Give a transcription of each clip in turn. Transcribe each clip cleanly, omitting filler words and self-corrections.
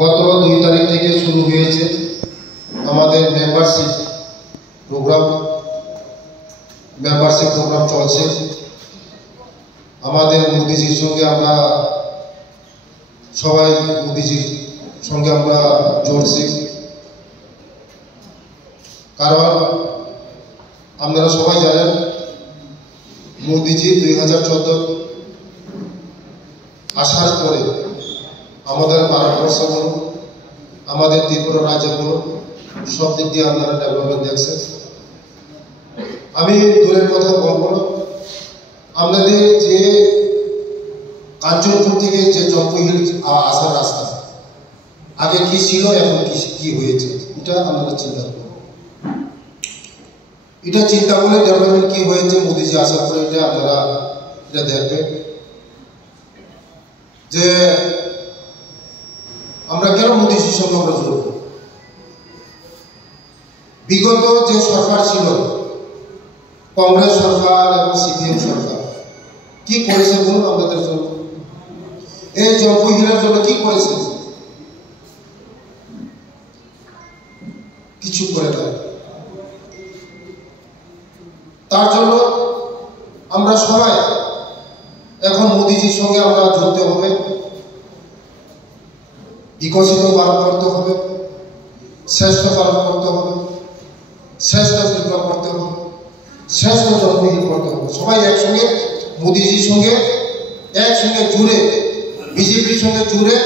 গত 2 তারিখ থেকে শুরু হয়েছে আমাদের মেম্বারশিপ প্রোগ্রাম চলছে। আমাদের মোদিজির সঙ্গে আমরা সবাই আমরা জড়ছি, কারণ আপনারা সবাই জানেন মোদিজি 2014 আসার পরে আমাদের ভারতবর্ষ বলুন, আমাদের ত্রিপুরা রাজ্য বলুন, সব দিক দিয়ে আপনারা ডেভেলপমেন্ট দেখছেন। আমি দূরের কথা বলবো না, আপনাদের যে কাঞ্চনপুর থেকে যে জম্পুহিল আসার রাস্তা আগে কি ছিল, এখন কি হয়েছে, এটা আপনারা চিন্তা করুন। এটা চিন্তা করলে ডেভেলপমেন্ট কি হয়েছে মোদিজি আসার পরে এটা আপনারা এটা দেখবেন যে আমরা কেন মোদিজির সঙ্গে আমরা জড়ব। বিগত যে সরকার ছিল, কংগ্রেস সরকার এবং সিপিএম সরকার, কি করেছে বলুন আমাদের জন্য? এই জম্পুহিলের জন্য কি করেছে? কিছু করে নাই। তার জন্য আমরা সবাই এখন মোদিজির সঙ্গে আমরা যুক্ত হবে, বিকশিত ভারত করতে হবে, শ্রেষ্ঠ ভারত করতে হবে, শ্রেষ্ঠ বিপ্লব করতে হবে, শ্রেষ্ঠ জন্মহীন করতে হবে। সবাই একসঙ্গে মোদিজির সঙ্গে একসঙ্গে জুড়ে, বিজেপির সঙ্গে জুড়ে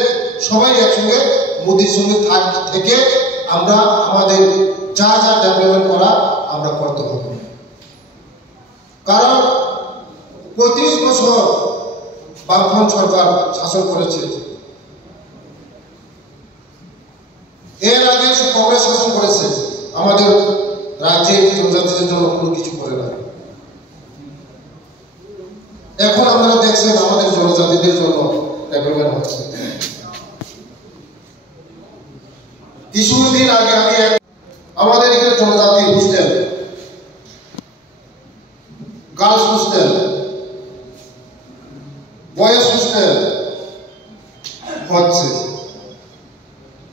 সবাই একসঙ্গে মোদির সঙ্গে থেকে আমরা আমাদের যা যা ডেভেলপমেন্ট করা আমরা করতে হবে। কারণ 35 বছর বামফ্রন্ট সরকার শাসন করেছে, এর আগে কংগ্রেস শাসন করেছে, আমাদের রাজ্যের জনজাতিদের জন্য কোনো কিছু করে না। এখন আপনারা দেখছেন আমাদের জনজাতিদের জন্য ডেভেলপমেন্ট হচ্ছে। কিছুদিন আগে আমি আমাদের এখানে জনজাতি hostel, girls hostel, boys hostel হচ্ছে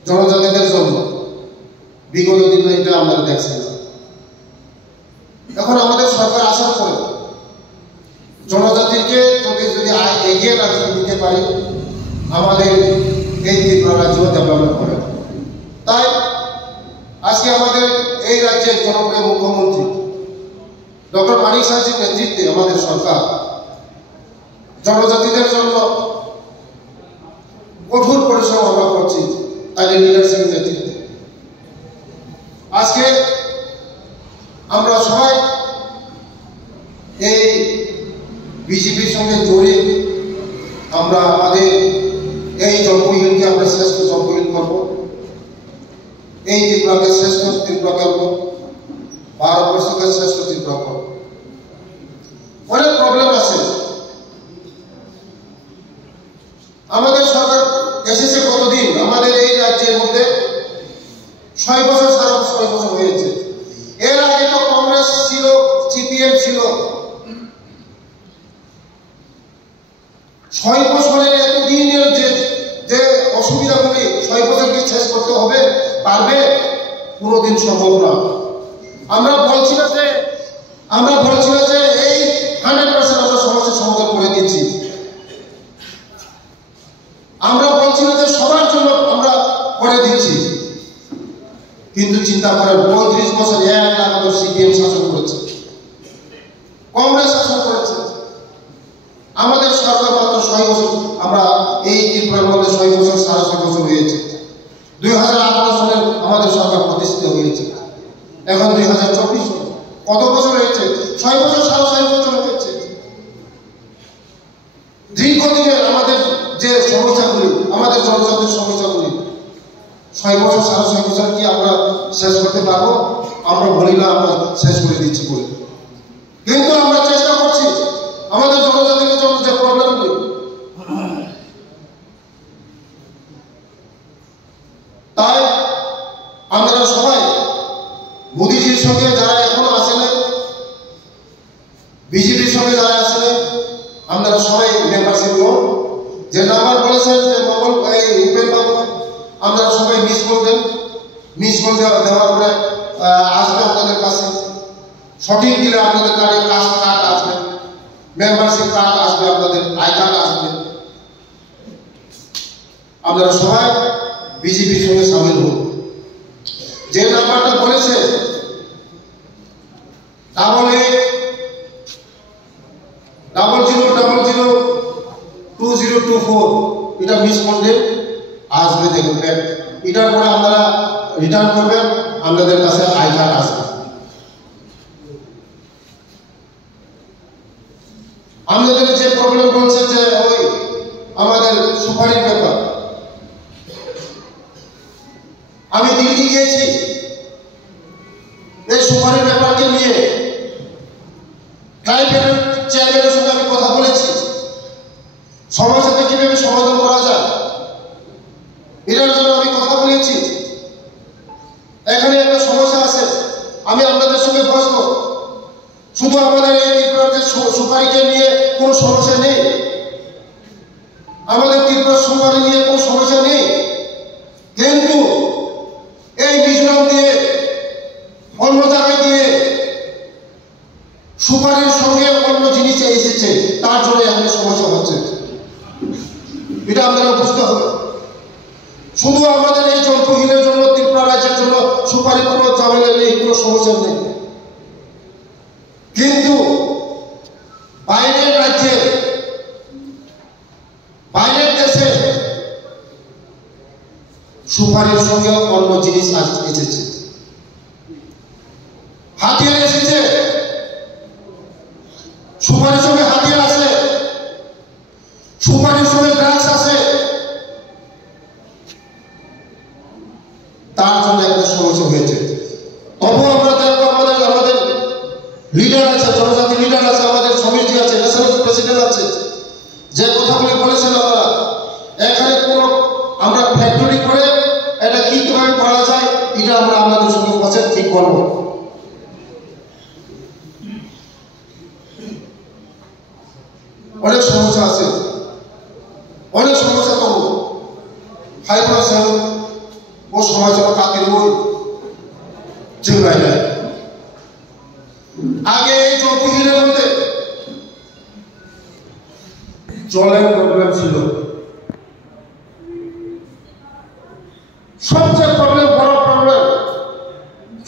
জনজাতিদের জন্য। বিগত দিনে এটা আমরা দেখছি। এখন আমাদের সরকার আসার পরে জনজাতিকে যদি এগিয়ে না দিতে পারি, আমাদের এই ত্রিপুরা রাজ্য ডেভেলপমেন্ট করে। তাই আজকে আমাদের এই রাজ্যের জনপ্রিয় মুখ্যমন্ত্রী ডক্টর মানিক সাহাজির নেতৃত্বে আমাদের সরকার জনজাতিদের জন্য কঠোর পরিশ্রম আমরা করছি, তাদের লিডারশিপের নেতৃত্বে। আজকে আমরা সবাই এই বিজেপির সঙ্গে জড়িয়ে আমরা আমাদের এই জম্পুহিলকে আমরা শ্রেষ্ঠ জম্পুহিল করব, এই ত্রিপুরাকে শ্রেষ্ঠ ত্রিপুরা করব, ভারতবর্ষকে শ্রেষ্ঠ ত্রিপুরা করব। অনেক প্রবলেম আছে। আমাদের সরকার এসেছে কতদিন? আমাদের এই রাজ্যের মধ্যে 6 বছর, 6.5 বছর হয়েছে। এর আগে তো কংগ্রেস ছিল, সিপিএম ছিল। 6 বছরের এতদিনের যে অসুবিধাগুলি 6 বছর কি শেষ করতে হবে পারবে? কোনোদিন সম্ভব না। আমরা বলছি না যে এই 100% আমরা সমস্যার সমাধান করে দিচ্ছি। আমরা বলছি না যে সবার জন্য আমরা করে দিচ্ছি। কিন্তু চিন্তা করেন 35 বছর এক লাগাতার সিপিএম শাসন করেছে, কংগ্রেস শাসন করেছে। আমাদের সরকার মাত্র 6 বছর, আমরা এই ত্রিপুরার মধ্যে 6 বছর, 6.5 বছর হয়েছে। 2018 সালে আমাদের সরকার প্রতিষ্ঠিত হয়েছে। এখন 2024 কত বছর হয়েছে? 6 বছর, 6.5 বছর হয়েছে। দীর্ঘদিনের আমাদের যে সমস্যাগুলি, আমাদের জনজাতির সমস্যাগুলি 6 বছর, 6.5 বছর কি আমরা শেষ করতে পারবো? আমরা বলি না আমরা শেষ করে দিচ্ছি বলে, কিন্তু আমরা চেষ্টা করছি আমাদের জনজাতির জন্য যে প্রবলেমগুলি। তাই আমরা সবাই মোদিজির সঙ্গে যারা এখনো আসেন, বিজেপির সঙ্গে যারা আসেন, আমরা সবাই মেম্বারশিপ করব। যে নাম্বার বলেছেন যে উপেন বাবু, আপনারা সবাই মিস কল দেন, মিস কল দেওয়ার পরে আসবে আপনাদের কাছে, সঠিক দিলে আপনাদের কাছে কাস্ট কার্ড আসবে, মেম্বারশিপ কার্ড আসবে, আপনাদের আই কার্ড আসবে। আপনারা সবাই বিজেপির সঙ্গে সামিল হন। যে নাম্বারটা বলেছে 8800002024, এটা মিস করলে আসবে, দেখবেন এটার পরে আপনারা রিটার্ন করবেন, আপনাদের কাছে আই কার্ড আসবে। আপনাদের যে প্রবলেম বলছে যে ওই আমাদের সুপারির ব্যাপার, আমি দিল্লি গিয়েছি, এই সুপারির ব্যাপারকে নিয়ে ট্রাইব্যুনাল চেয়ারম্যানের সঙ্গে আমি কথা বলেছি, সমস্যাটা কিভাবে সমাধান করা যায় এটার জন্য আমি কথা বলেছি। এখানে একটা সমস্যা আছে, আমি আপনাদের সঙ্গে বসবো। শুধু আমাদের এই ত্রিপুরার সুপারিকে নিয়ে কোনো সমস্যা নেই, আমাদের ত্রিপুরার সুপারি নিয়ে কোনো সমস্যা নেই, কিন্তু এই মিজোরাম দিয়ে অন্য জায়গায় দিয়ে সুপারির সঙ্গে অন্য জিনিস এসেছে, তার জন্য এখানে সমস্যা হচ্ছে। এটা আপনারা বুঝতে হবে। শুধু আমাদের এই জনপ্রহীনের জন্য, ত্রিপুরা রাজ্যের জন্য সুপারি কোনো ঝামেলা নেই, কোনো সমস্যা নেই, কিন্তু বাইরের রাজ্যে, বাইরের দেশে সুপারির সঙ্গে অন্য জিনিস এসেছে, হাতিয়ার এসেছে, সুপারির সঙ্গে হাতিয়ার আছে, সুপারির সঙ্গে ড্রাগস আছে, তার জন্য একটা সমস্যা হয়েছে। তবুও আমরা দেখবো আমাদের লিডার আছে, জনজাতি লিডার আছে, আমাদের সমিতি আছে, ন্যাশনাল প্রেসিডেন্ট আছে, যে কথাগুলি বলেছেন আমরা, এখানে কোনো আমরা ফ্যাক্টরি করে এটা কিভাবে করা যায় এটা আমরা আমাদের সঙ্গে বসে ঠিক করবো। অনেক সমস্যা আছে, অনেক সমস্যা। তো হাইপ্রাস ও সময় যখন কাকের ওই চিংড়াই নেয়। আগে এই চৌকিদের মধ্যে জলের প্রবলেম ছিল, সবচেয়ে প্রবলেম, বড় প্রবলেম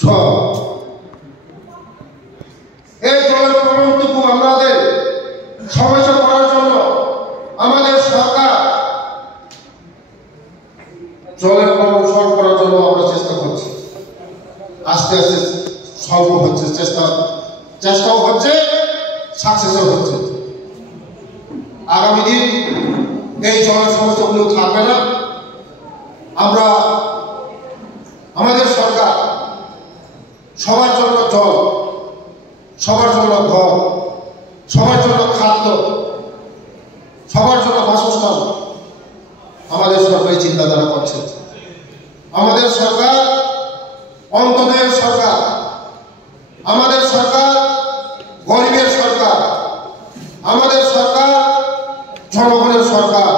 সব এই জলের প্রবলেমটুকু আমাদের সমস্যা করার জন্য আমাদের সরকার জলের প্রবলেম সলভ করার জন্য আমরা চেষ্টা করছি। আস্তে আস্তে সলভ হচ্ছে, চেষ্টাও হচ্ছে, সাকসেসও হচ্ছে। আগামী দিন এই জলের সমস্যাগুলো থাকবে না। আমরা আমাদের সরকার সবার জন্য জল, সবার জন্য ঘর, সবার জন্য খাদ্য, সবার জন্য বাসস্থান আমাদের সরকারি চিন্তাধারা করছে। আমাদের সরকার অন্তদের সরকার, আমাদের সরকার গরিবের সরকার, আমাদের সরকার জনগণের সরকার।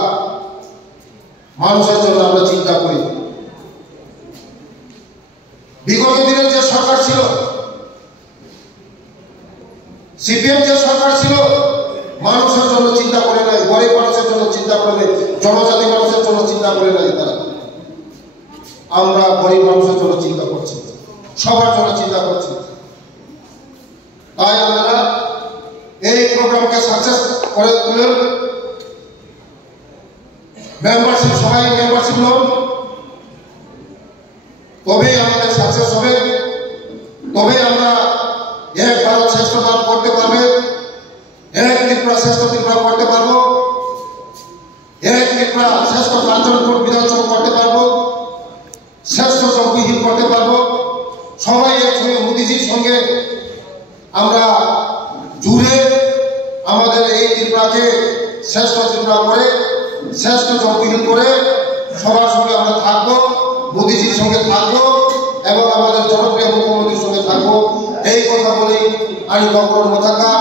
মানুষের জন্য আমরা চিন্তা করি। বিগত দিনের যে সরকার ছিল, সিপিএম যে সরকার ছিল, মানুষের জন্য চিন্তা করে নাই, গরিব মানুষের জন্য চিন্তা করে নাই, জনজাতি মানুষের জন্য চিন্তা করে নাই তারা। আমরা গরিব মানুষের জন্য চিন্তা করছি, সবার জন্য চিন্তা করছি। তাই আমরা এই প্রোগ্রামকে সাকসেস করে তুলেন। মেম্বারশিপ, সবাই মেম্বারশিপ লোন, তবেই আমাদের সাকসেস হবে, তবে আমরা এক ভারত শ্রেষ্ঠ ভারত করতে পারবে, এক ত্রিপুরা শ্রেষ্ঠ ত্রিপুরা করতে পারবো, এক ত্রিপুরা শ্রেষ্ঠ কাঞ্চনপুর বিধানসভা করতে পারবো, শ্রেষ্ঠ জনবিহীন করতে পারবো। সবাই একসঙ্গে মোদীজির সঙ্গে আমরা জুড়ে আমাদের এই ত্রিপুরাকে শ্রেষ্ঠ ত্রিপুরা করে, শ্রেষ্ঠ জনবিহীন করে সবার সঙ্গে আমরা থাকবো, মোদীজির সঙ্গে থাকবো এবং আমাদের জনপ্রিয় মুখ্যমন্ত্রীর সঙ্গে থাকবো। এই কথা বলি আমি ডক্টর মোতাকা